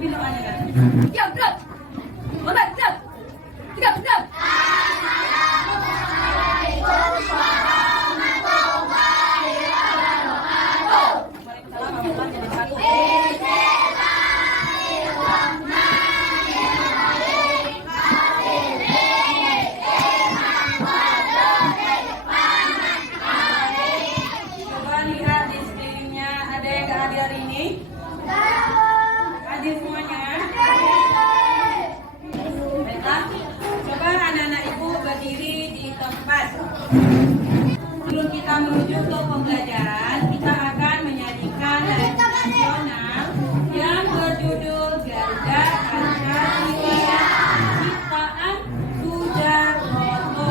Lebih doanya kan? Ya, berat. Berat, berat. Tidak, berat. Coba lihat di sekelilingnya, ada yang gak hadir hari ini? Hadir semuanya? Baiklah, coba anak-anak ibu berdiri di tempat. Sebelum kita menuju ke pembelajaran, kita akan menyanyikan lagu nasional yang berjudul Garuda Pancasila ciptaan Soejarto.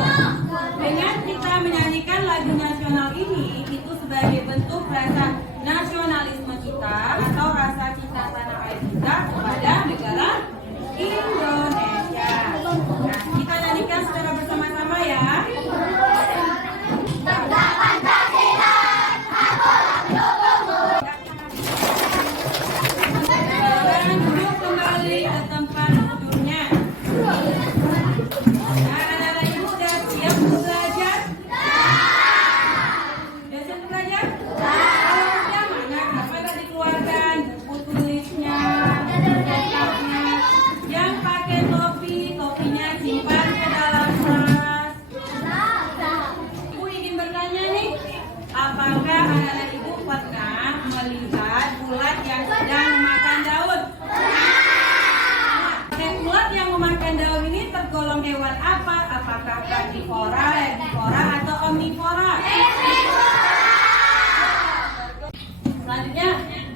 Dengan kita menyanyikan lagu nasional ini, itu sebagai bentuk rasa nasionalisme kita atau rasa cinta tanah air kita kepada negara Indonesia. Nah, kita nyanyikan secara bersama-sama ya. Sekarang duduk kembali ke tempat duduknya. Nah, anak-anak ibu udah siap untuk belajar? Udah siap untuk belajar? Kalau udah, mana kenapa gak dikeluarkan buku tulisnya, laptopnya? Yang pakai topi, topinya simpan ke dalam tas. Ibu ingin bertanya nih, apakah anak-anak ibu pernah melihat ulat yang sedang memakan daun? Ulat yang memakan daun ini tergolong hewan apa? Apakah karnivora, herbivora, atau omnivora? Selanjutnya,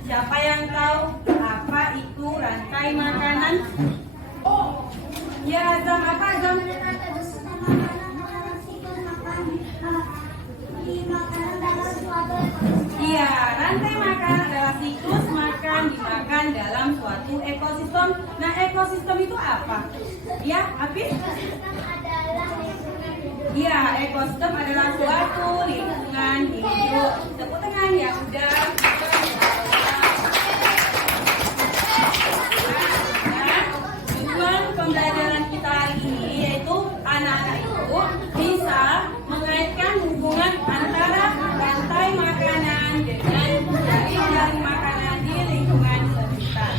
siapa yang tahu apa itu rantai makanan? Ya, Azam, apa Azam? Iya, rantai makanan adalah siklus makan dimakan dalam suatu ekosistem. Nah, ekosistem itu apa? Ya, Apis? Iya, ekosistem adalah suatu lingkungan hidup. Tepuk tangan ya, udah. Nah, tujuan pembelajaran kita hari ini yaitu anak-anak itu bisa mengaitkan hubungan antara rantai makanan dengan jaring-jaring makanan di lingkungan sekitar.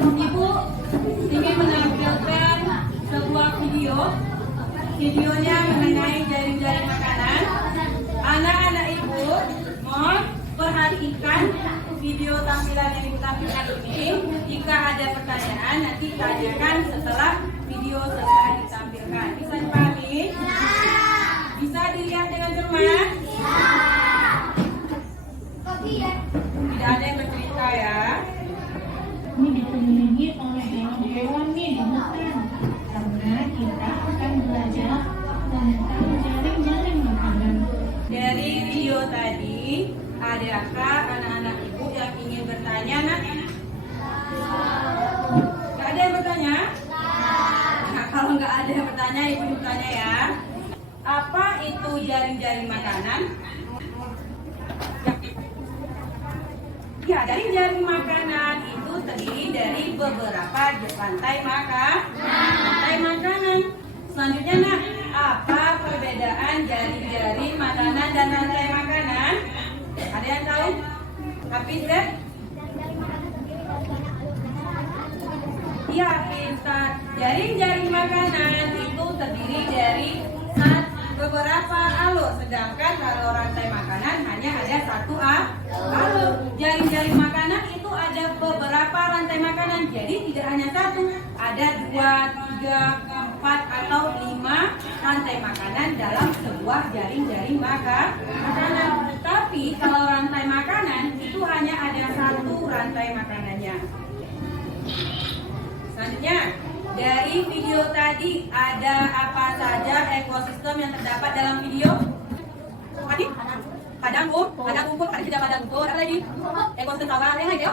Ibu ingin menampilkan sebuah video. Videonya mengenai jaring-jaring makanan. Anak-anak ibu mohon perhatikan video tampilan yang ditampilkan ini. Jika ada pertanyaan nanti tanyakan setelah video selesai ditampilkan. Bisa dipahami? Bisa dilihat dengan cermat? Tidak ada yang bercerita ya. Ini dikelilingi oleh hewan-hewan nih di hutan, karena kita akan belajar tentang jaring-jaring makanan. Dari video tadi, adakah anak-anak ibu yang ingin bertanya, Nak? Gak ada yang bertanya? Nah, kalau nggak ada yang bertanya, ibu bertanya ya. Apa itu jaring-jaring makanan? Ya, jaring-jaring makanan itu terdiri dari beberapa rantai makanan. Selanjutnya, Nak, apa perbedaan jaring-jaring makanan dan rantai makanan? Ada yang tahu? Hafiz ya? Iya, kita jaring-jaring makanan itu terdiri dari beberapa alur, sedangkan kalau rantai makanan hanya ada satu alur. Jaring-jaring makanan itu ada beberapa rantai makanan, jadi tidak hanya satu, ada 2, 3, 4 atau 5 rantai makanan dalam sebuah jaring-jaring makanan. Tapi kalau rantai makanan itu hanya ada satu rantai makanannya. Selanjutnya, dari video tadi ada apa saja ekosistem yang terdapat dalam video? Tadi padang rumput, ada tidak padang rumput, apa lagi? Ekosistem sawah, yang lagi ya?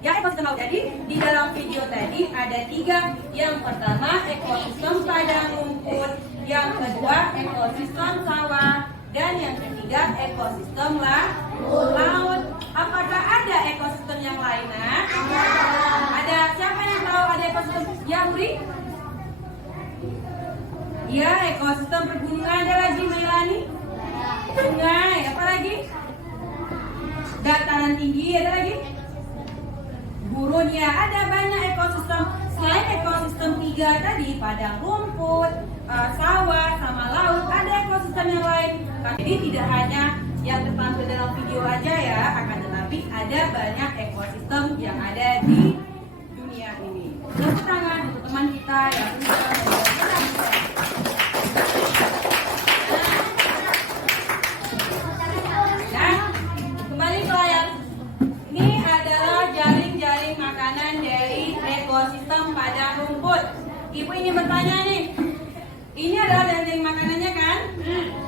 Ya, ekosistem laut. Jadi di dalam video tadi ada 3. Yang pertama ekosistem padang rumput, yang kedua ekosistem sawah, dan yang ketiga ekosistem laut. Apakah ada ekosistem yang lain, Nak? Sabri? Iya, ekosistem pergunungan. Ada lagi Melani? Sungai, apa lagi? Dataran tinggi, ada lagi? Gurun, ya ada banyak ekosistem. Selain ekosistem 3 tadi, padang rumput, sawah, sama laut, ada ekosistem yang lain. Jadi tidak hanya yang tertampil dalam video aja ya, akan tetapi ada banyak ekosistem yang ada di dunia ini. Tepuk tangan untuk teman kita yang nah, kembali ke layar. Ini adalah jaring-jaring makanan dari ekosistem padang rumput. Ibu ini bertanya nih, ini adalah jaring makanannya kan?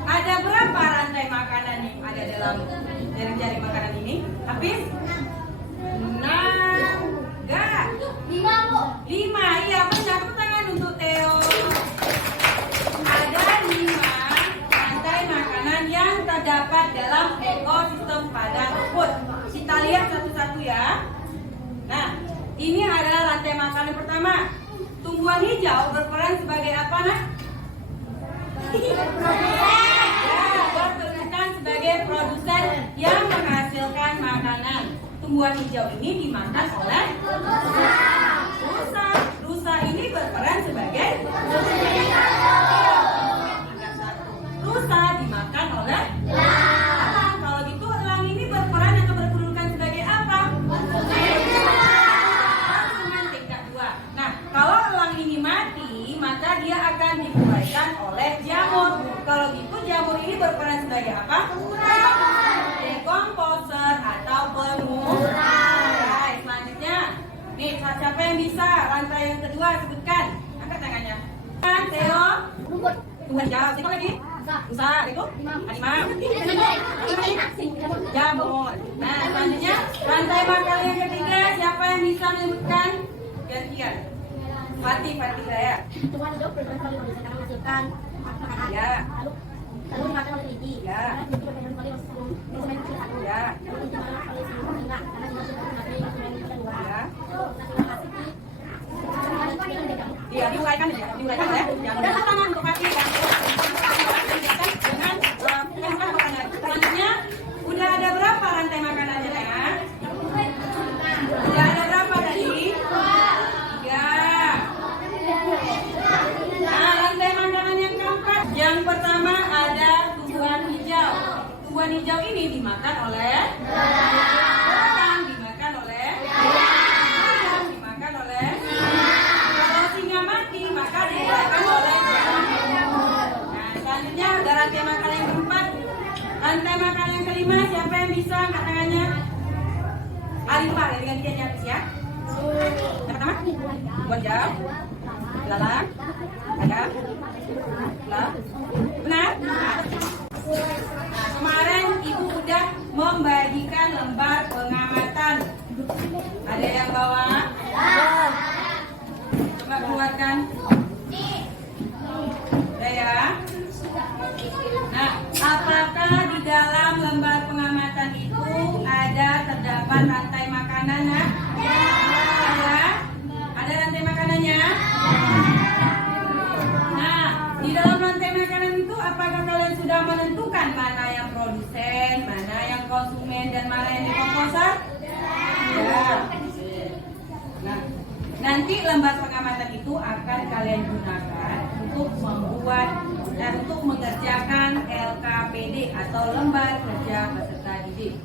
Ada berapa rantai makanan yang ada dalam jaring-jaring makanan ini? Habis? 6. Enggak. 5, Bu. 5. Iya, benar. Tepuk tangan untuk Theo. Ada 5 rantai makanan yang terdapat dalam ekosistem padang rumput. Kita lihat satu-satu ya. Nah, ini adalah rantai makanan pertama. Tumbuhan hijau berperan sebagai apa, Nak? Ya, berperan sebagai produsen yang menghasilkan makanan. Tumbuhan hijau ini dimakan oleh rusa. Rusa ini berperan sebagai rusa dimakan oleh elang. Kalau gitu elang ini berperan atau berkedudukan sebagai apa? Konsumen tingkat 2. Nah, kalau elang ini mati, maka dia akan dibuaikan oleh jamur. Kalau gitu jamur ini berperan sebagai apa? Dekomposer atau pengurai. Selanjutnya, nih siapa yang bisa rantai yang kedua sebutkan? Angkat tangannya. Kan, Theo. Rumput. Tuhan jawab. Siapa lagi? Rusa. Itu? Harimau. Jamur. Nah, selanjutnya rantai makanan yang ketiga. Siapa yang bisa menyebutkan? Gantian. Fatih saya. Tumbuhan hijau berperan sebagai produsen yang menghasilkan makanan. Ya. Lalu dimakan oleh kelinci. Ya. Karena kelinci berperan sebagai konsumen tingkat 1. Ya. Lalu kelinci makan oleh seluruh telinga karena dihasilkan sebagai konsumen tingkat 2. Ya. Nah, Iya, diuraikan ya. Diuraikan ya. Jangan tepuk tangan untuk Fatih ya. Dengan bukan makanan. Selanjutnya, udah ada berapa rantai makanannya ya? Udah ada berapa tadi? 3. Nah, rantai makanan yang keempat. Yang pertama ada tumbuhan hijau. Tumbuhan hijau ini dimakan oleh orang, dimakan oleh ayam, dimakan oleh kalau singa mati maka dimakan oleh jamur. Nah, selanjutnya ada rantai makanan yang keempat. Rantai makanan yang kelima, siapa yang bisa angkat tangannya? Arifah, dari gantiannya habis ya. Yang pertama, buat jam, lalang, ada, lah, benar? Nah, kemarin ibu udah membagikan lembar pengamatan. Ada yang bawa? Coba keluarkan. Ada ya? Nah, apakah di dalam lembar pengamatan itu terdapat rantai makanan? Ada? Ada rantai makanannya? Nah, di dalam rantai makanan itu apakah kalian sudah menentukan mana yang produsen, mana yang konsumen, dan mana yang dekomposer? Ya. Nah, nanti lembar pengamatan itu akan kalian gunakan untuk membuat dan untuk mengerjakan LKPD atau lembar kerja peserta didik.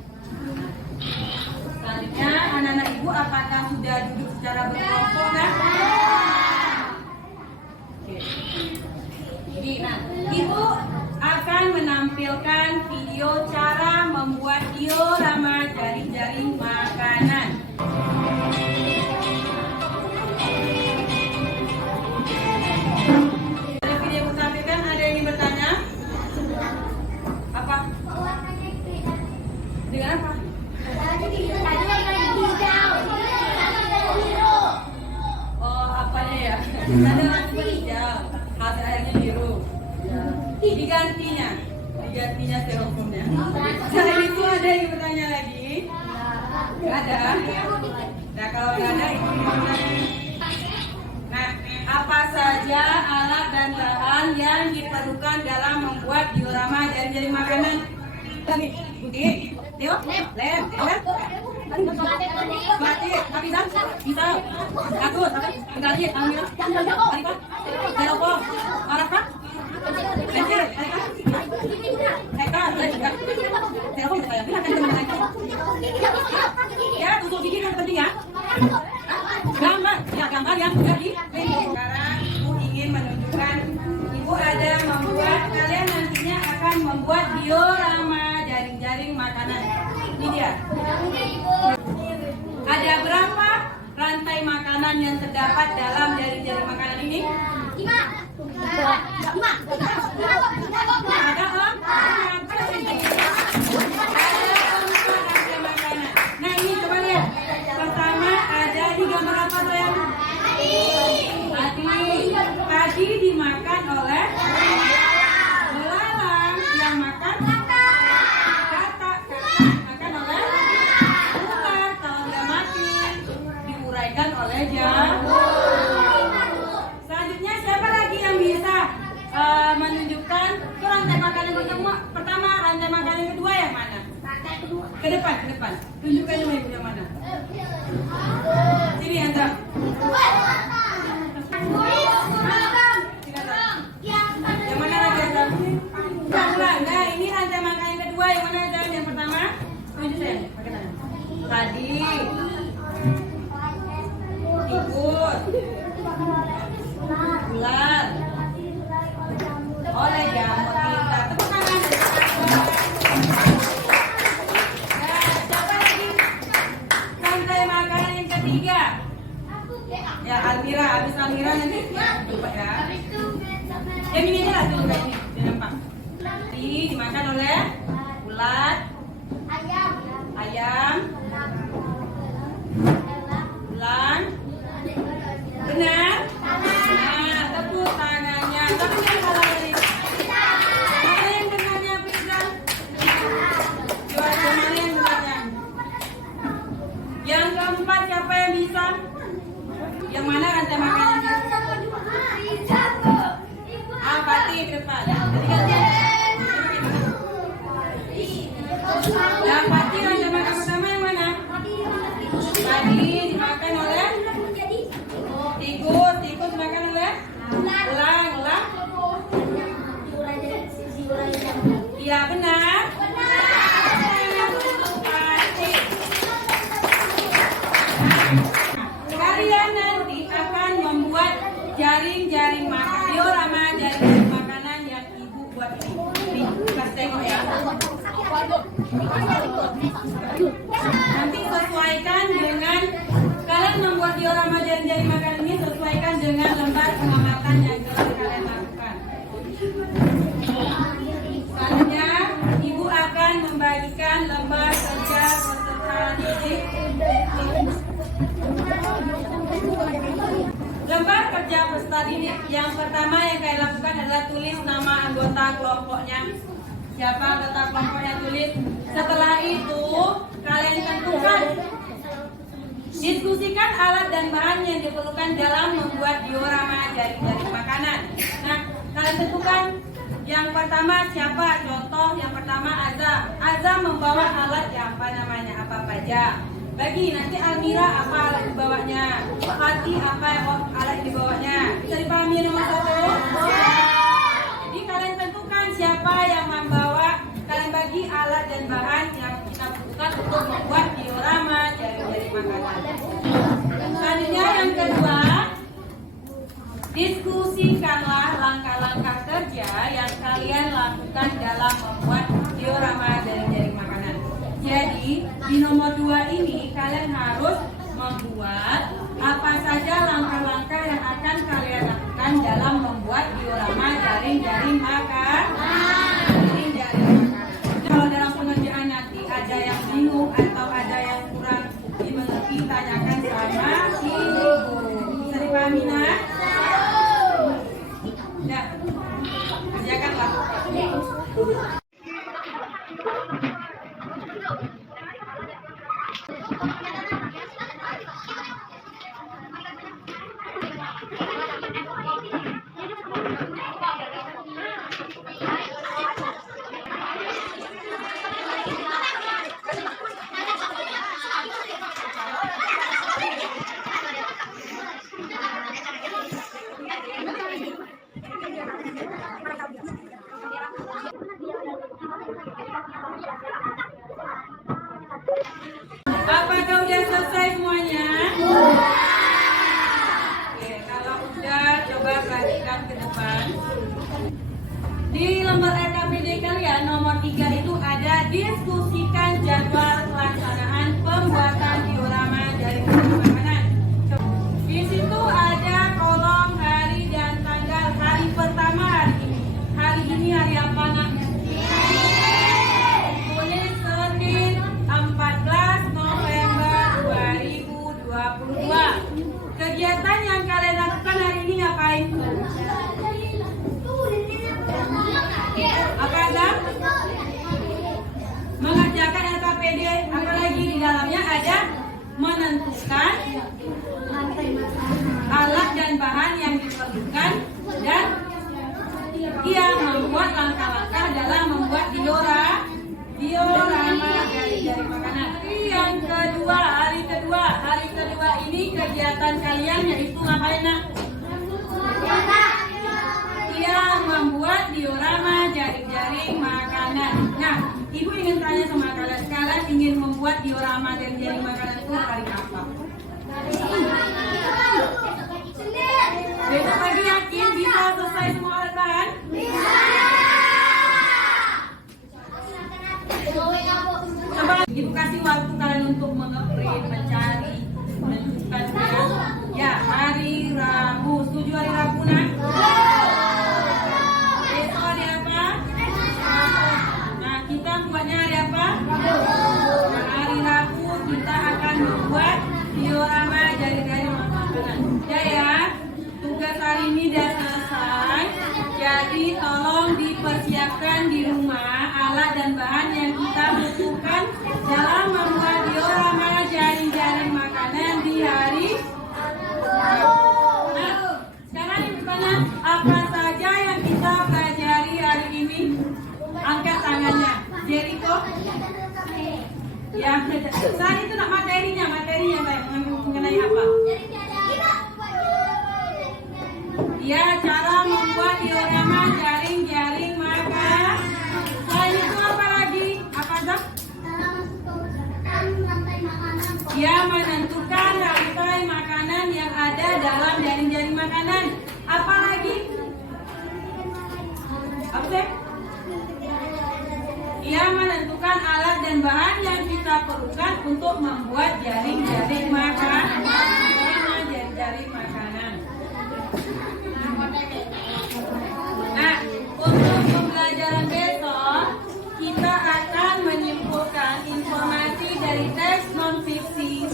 Selanjutnya, anak-anak ibu apakah sudah duduk secara berkelompok? Nah? Oke. Jadi, nah, ibu akan menampilkan video cara membuat diorama jaring-jaring makanan. Dari video yang tampilkan ada yang ingin bertanya? Apa? Dengan apa? Oh, apanya ya? Ada lampu hijau, hasil airnya biru. Digantinya styrofoamnya. Selain itu ada yang bertanya lagi? Nggak ada. Nah, kalau nggak ada, ibu bertanya. Nah, diperlukan dalam membuat diorama jaring-jaring makanan. Lagi, Budi, Tio, Lem, Mati, bisa, satu, tinggal lagi, Almira, Arifah, Jeropo, Arafah, Benjir, Eka, Jeropo itu kayak, bilang kan teman-teman. Ya, tusuk gigi kan penting ya. Gambar yang sudah di. Sekarang Ibu ingin menunjukkan, Ibu ada membuat, kalian nantinya akan membuat diorama jaring-jaring makanan. Ini dia. Ada berapa rantai makanan yang terdapat dalam jaring-jaring makanan ini? 5. Ada 4 rantai makanan. Nah ini coba lihat. Pertama ada di gambar apa sayang? Tadi dimakan oleh belalang, yang makan katak makan oleh ular, kalau udah mati diuraikan oleh jamur. Selanjutnya siapa lagi yang bisa menunjukkan itu rantai makanan pertama, rantai makanan kedua yang mana? Ke depan. Tunjukkan dulu yang mana? Sini Andra. Yang mana lagi Andra? Nah ini rantai makanan kedua yang mana Andra? Yang pertama tunjuk saya. Tadi tikus, ular, oleh jamur kita. Tepuk tangan. Siapa lagi? Rantai makanan yang ketiga. Ya Almira, habis Almira nanti coba ya. Yang ini lah tuh ini, nampak. Dimakan oleh ulat, ayam, ulang. Benar? Nah, tepuk tangannya. Tapi yang salah tadi. Mana yang benarnya, Pizza? Coba mana yang benarnya? Yang keempat siapa yang bisa? Yang mana rantai makanannya? Pati ke depan. Yang pati rantai makan pertama yang mana? Tadi dimakan oleh tikus makan oleh ulang. Iya benar. Kalian nanti akan membuat jaring-jaring makan, diorama jaring-jaring makanan yang Ibu buat ini. Kasih tengok ya. Nanti sesuaikan dengan, kalian membuat diorama jaring-jaring makanan ini sesuaikan dengan lembar pengamatan yang telah kalian lakukan. Selanjutnya Ibu akan membagikan lembar kerja peserta didik. Lembar kerja peserta didik yang pertama yang kalian lakukan adalah tulis nama anggota kelompoknya. Siapa anggota kelompoknya tulis. Setelah itu kalian tentukan, diskusikan alat dan bahan yang diperlukan dalam membuat diorama jaring-jaring makanan. Nah, kalian tentukan yang pertama siapa? Contoh yang pertama Azza membawa alat yang apa namanya? Apa aja? Bagi nanti Almira apa alat dibawanya? Hati apa alat dibawanya? Bisa dipahami nomor 1? Jadi kalian tentukan siapa yang membawa, kalian bagi alat dan bahan yang kita butuhkan untuk membuat diorama jaring-jaring makanan. Selanjutnya yang kedua, diskusikanlah langkah-langkah kerja yang kalian lakukan dalam membuat diorama jaring-jaring makanan. Jadi di nomor 2 ini kalian harus membuat apa saja langkah-langkah yang akan kalian lakukan dalam membuat diorama jaring-jaring makanan. Kalau dalam pengerjaan nanti ada yang bingung atau ada yang kurang dimengerti, tanyakan sama Ibu. Bisa dipahami nak? Ya, kerjakanlah. kesibukan kalian yaitu ngapain nak? Iya, membuat diorama jaring-jaring makanan. Nah, ibu ingin tanya sama kalian ingin membuat diorama jaring-jaring makanan itu hari apa? Besok pagi yakin bisa selesai semua alat bahan? Coba ibu kasih waktu kalian untuk mengeprint, mencari, menentukan ya hari Rabu. Setuju hari Rabu nak? Besok hari apa? Nah kita buatnya hari apa? Nah, hari Rabu kita akan membuat diorama jaring-jaring makanan. Ya, tugas hari ini sudah selesai. Jadi tolong dipersiapkan di rumah alat dan bahan yang kita butuhkan dalam membuat diorama jaring-jaring makanan di hari Rabu. Nah, sekarang ibu tanya, apa saja yang kita pelajari hari ini? Angkat tangannya. Jericho? Ya, saat itu nak materinya baik mengenai apa? Ya, cara membuat diorama jaring-jaring makanan. Selain itu apa lagi? Apa Zak? Ya, menentukan rantai makanan yang ada dalam jaring-jaring makanan. Apa lagi? Apa sih? Ia menentukan alat dan bahan yang kita perlukan untuk membuat jaring-jaring makanan. Jaring-jaring makanan. Nah, untuk pembelajaran besok kita akan menyimpulkan informasi dari teks non-fiksi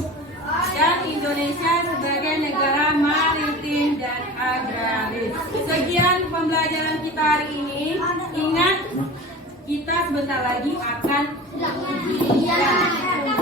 dan Indonesia sebagai negara maritim dan agraris. Sekian pembelajaran kita hari ini. Ingat, kita sebentar lagi akan ujian.